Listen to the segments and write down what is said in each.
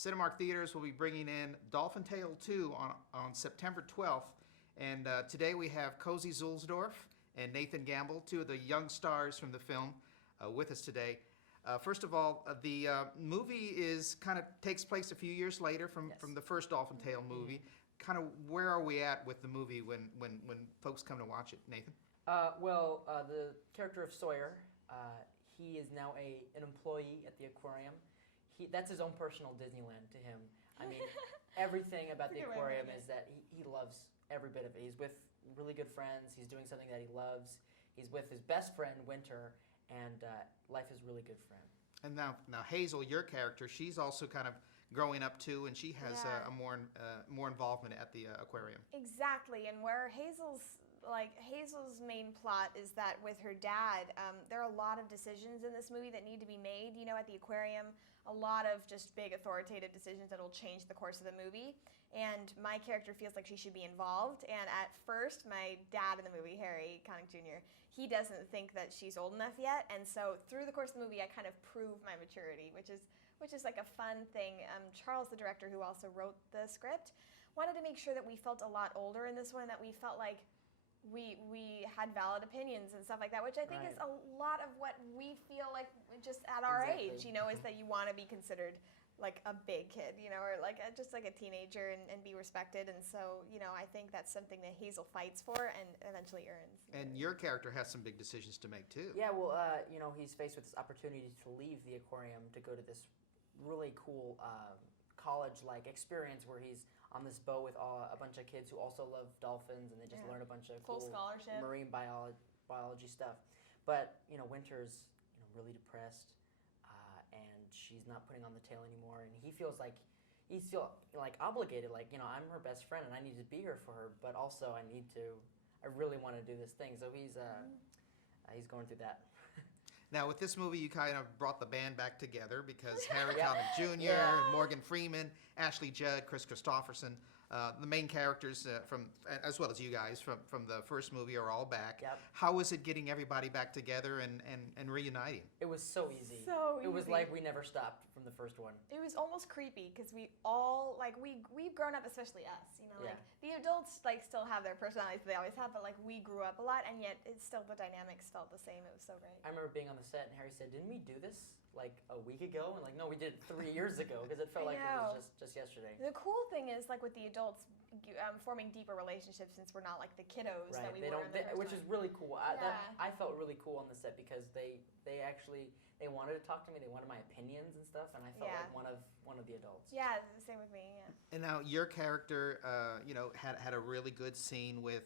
Cinemark Theaters will be bringing in Dolphin Tale 2 on September 12th. And today we have Cozi Zuehlsdorff and Nathan Gamble, two of the young stars from the film, with us today. First of all, the movie takes place a few years later from the first Dolphin Tale movie. Kind of where are we at with the movie when folks come to watch it, Nathan? The character of Sawyer, he is now an employee at the aquarium. That's his own personal Disneyland to him. I mean, everything about the aquarium is that he loves every bit of it. He's with really good friends. He's doing something that he loves. He's with his best friend, Winter, and life is really good for him. And now Hazel, your character, she's also kind of growing up too, and she has a more involvement at the aquarium. Exactly, and where Hazel's main plot is that with her dad, there are a lot of decisions in this movie that need to be made. You know, at the aquarium, a lot of just big authoritative decisions that will change the course of the movie. And my character feels like she should be involved. And at first, my dad in the movie, Harry Connick Jr., he doesn't think that she's old enough yet. And so through the course of the movie, I kind of prove my maturity, which is like a fun thing. Charles, the director, who also wrote the script, wanted to make sure that we felt a lot older in this one, that we felt like we had valid opinions and stuff like that, which I think is a lot of what we feel like just at our age, you know, is that you want to be considered like a big kid, you know, or like just like a teenager and be respected. And so, you know, I think that's something that Hazel fights for and eventually earns. And your character has some big decisions to make too. Yeah, well, you know, he's faced with this opportunity to leave the aquarium to go to this really cool college-like experience where he's on this boat with a bunch of kids who also love dolphins, and they just learn a bunch of full cool scholarship marine biology stuff. But you know, Winter's really depressed, and she's not putting on the tail anymore, and he feels like obligated, like, you know, I'm her best friend and I need to be here for her, but also I really want to do this thing. So he's going through that. Now, with this movie, you kind of brought the band back together because Harry Connick Jr., Morgan Freeman, Ashley Judd, Chris Christopherson, the main characters as well as you guys from the first movie are all back. Yep. How was it getting everybody back together and reuniting? It was so easy. It was like we never stopped from the first one. It was almost creepy because we all, like, we've grown up, especially us, you know, like the adults like still have their personalities they always have, but like we grew up a lot, and yet it's still, the dynamics felt the same. It was so great. I remember being on the set and Harry said, "Didn't we do this like a week ago?" And like, "No, we did it 3 years ago," because it felt like it was just yesterday. The cool thing is, like, with the adults forming deeper relationships, since we're not like the kiddos that we were in the first which time. is really cool. I felt really cool on the set because they wanted to talk to me. They wanted my opinions and stuff, and I felt like one of the adults. Yeah, the same with me. Yeah. And now your character, had a really good scene with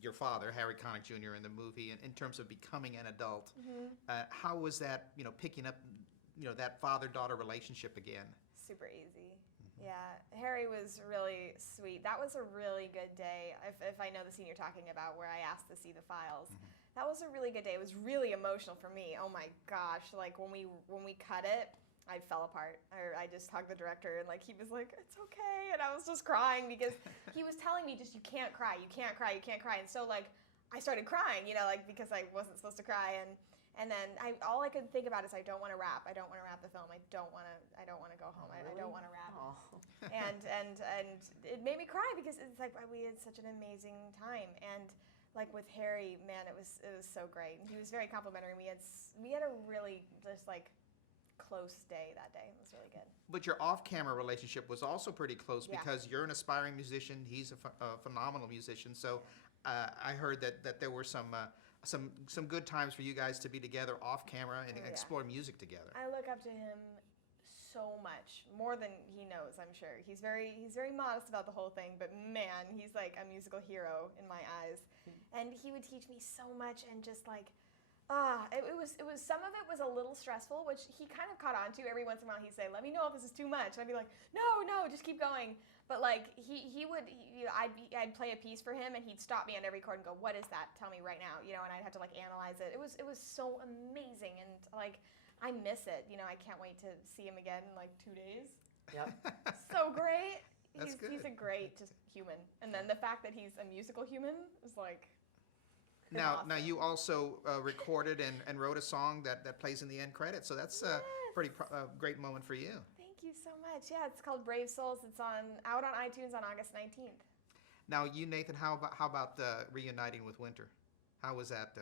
your father, Harry Connick Jr., in the movie, in terms of becoming an adult. How was that, picking up, that father-daughter relationship again? Super easy. Yeah, Harry was really sweet. That was a really good day. If I know the scene you're talking about, where I asked to see the files, that was a really good day. It was really emotional for me. Oh my gosh! Like when we cut it, I fell apart. I just hugged the director, and like he was like, "It's okay," and I was just crying because he was telling me, "Just you can't cry, you can't cry, you can't cry." And so like I started crying, like because I wasn't supposed to cry, and then all I could think about is I don't want to wrap. I don't want to wrap the film. I don't want to go home. I don't want to wrap. Oh. And it made me cry because it's like we had such an amazing time, and like with Harry, man, it was so great. He was very complimentary. We had a really just like close day that day. It was really good. But your off-camera relationship was also pretty close because you're an aspiring musician. He's a phenomenal musician. So I heard that there were some good times for you guys to be together off-camera and explore music together. I look up to him so much, more than he knows, I'm sure. He's very modest about the whole thing, but man, he's like a musical hero in my eyes. And he would teach me so much, and just like it was some of it was a little stressful, which he kind of caught on to. Every once in a while he'd say, "Let me know if this is too much." And I'd be like, no, just keep going. But like I'd play a piece for him, and he'd stop me on every chord and go, "What is that? Tell me right now." And I'd have to like analyze it. It was so amazing, and like I miss it. I can't wait to see him again in like 2 days. Yep. So great. He's a great just human. And then the fact that he's a musical human is like Now, awesome. now you also recorded and wrote a song that plays in the end credits, so that's a pretty great moment for you. Thank Thank you so much. Yeah, it's called Brave Souls. It's out on iTunes on August 19th. Now, you, Nathan, how about reuniting with Winter? How was that?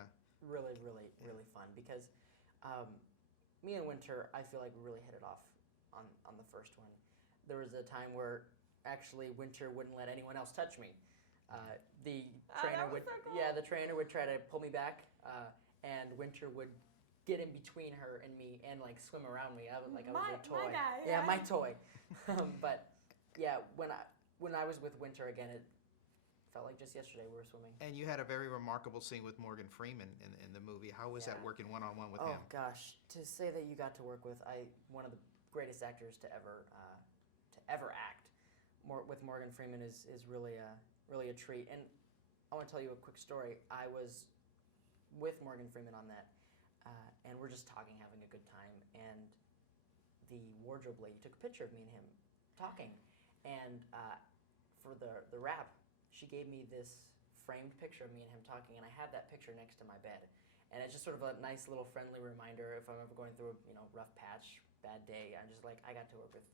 Really, really, really fun because me and Winter, I feel like we really hit it off on the first one. There was a time where actually Winter wouldn't let anyone else touch me. The trainer would, so cool. yeah, the trainer would try to pull me back, and Winter would get in between her and me and like swim around me. I was like I was a toy. My guy, yeah, yeah. my toy. But yeah, when I was with Winter again, it felt like just yesterday we were swimming. And you had a very remarkable scene with Morgan Freeman in the movie. How was that Yeah. working one-on-one with Oh him? gosh, to say that you got to work with one of the greatest actors to ever act. With Morgan Freeman is really a treat. And I want to tell you a quick story. I was with Morgan Freeman on that, and we're just talking, having a good time. And the wardrobe lady took a picture of me and him talking. And for the wrap, she gave me this framed picture of me and him talking, and I have that picture next to my bed. And it's just sort of a nice little friendly reminder if I'm ever going through a rough patch, bad day. I'm just like, I got to work with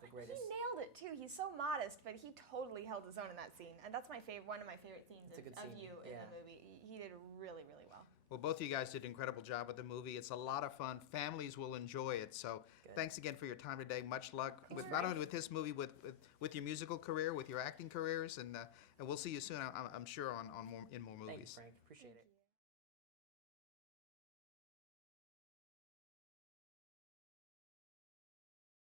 the greatest. He nailed it too. He's so modest, but he totally held his own in that scene, and that's one of my favorite scenes It's a good of scene, you in yeah. the movie. He did really, really well. Well, both of you guys did an incredible job with the movie. It's a lot of fun. Families will enjoy it. So Good. thanks again for your time today. Much luck with Thanks, not Frank. only with this movie, with your musical career, with your acting careers, and we'll see you soon. I'm sure in more Thanks, movies. Frank. Appreciate it.